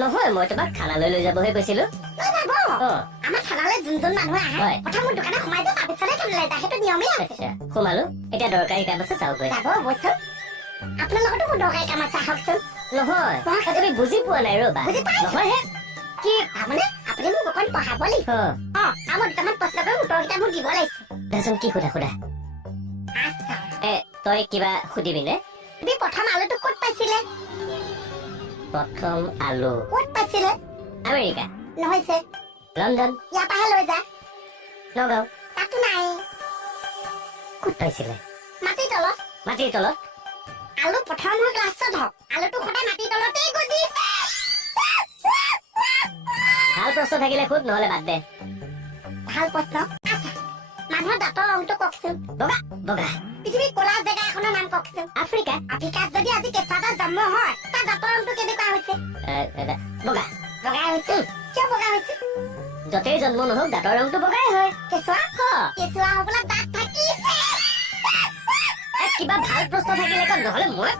নহয় মই তোমাক খানালৈ লৈ যাবহে কৈছিলো আমাৰ থানালৈ যোনজন মানুহ আহে প্ৰথম মোৰ দোকানত সোমাই যায় তাৰপিছতে থানালৈ যায় সেইটো নিয়মেই আছে সোমালো এতিয়া দৰকাৰী কাম আছে চাওক যাব অৱশ্যে আপোনাৰ লগতো মোৰ দৰকাৰী কাম আছে আহকচোন নহয় তুমি বুজি পোৱা নাই ৰবা নহয় হে কি তাৰমানে আপুনি মোক অকণ পঢ়াব লাগিব আৰু দুটামান প্ৰশ্ন কৰি উত্তৰকেইটা মোক দিব লাগিছে দেচোন কি সোধা তই কিবা সুধিবি নে তুমি প্ৰথম আলুটো ক'ত পাইছিলে প্ৰথম আলু ক'ত পাইছিলে আমেৰিকা নহৈছে লণ্ডন ইয়াৰ পৰাহে লৈ যা নগাঁও তাতো নাই ক'ত পাইছিলে মাটিৰ তলত আলু প্ৰথম হওক লাষ্টত হওক আলুটো সদায় মাটিৰ তলতেই গজিছে ভাল প্ৰশ্ন থাকিলে খুদ নহলে বাদ দে ভাল প্ৰশ্ন মানুহৰ দাঁতৰ ৰংটো কওকচোন বগা বগা পৃথিৱীৰ ক'লা জেগা এখনৰ নাম কওকচোন আফ্ৰিকা আফ্ৰিকাত যদি আজি কেঁচা এটা জন্ম হয় তাৰ দাঁতৰ ৰংটো কেনেকুৱা হৈছে বগা বগা হৈছে কিয় বগা হৈছে য'তেই জন্ম নহওক দাঁতৰ ৰংটো বগাই হয় কেঁচুৱা হ'বলৈ দাঁত থাকিছে কিবা ভাল প্ৰশ্ন থাকিলে কম নহলে মই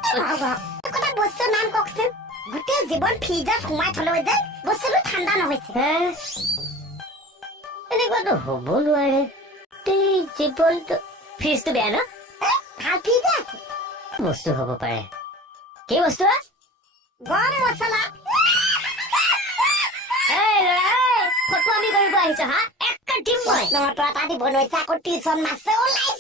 এটা বস্তুৰ নাম কওকচোন গোটেই জীৱন ফ্ৰিজত সোমাই থলেও যে বস্তুটো ঠাণ্ডা নহৈছে এনেকুৱাতো হ'ব নোৱাৰে জীৱনটো ফ্ৰিজটো বেয়া ন ভাল ফ্ৰিজ আছে বস্তু হ'ব পাৰে কি বস্তু গৰম মছলা ফটো আমি কৰিব আহিছো হা এক দিম মই এটা দিব নোৱাৰিছে আকৌ টিউচন মাছে ওলাই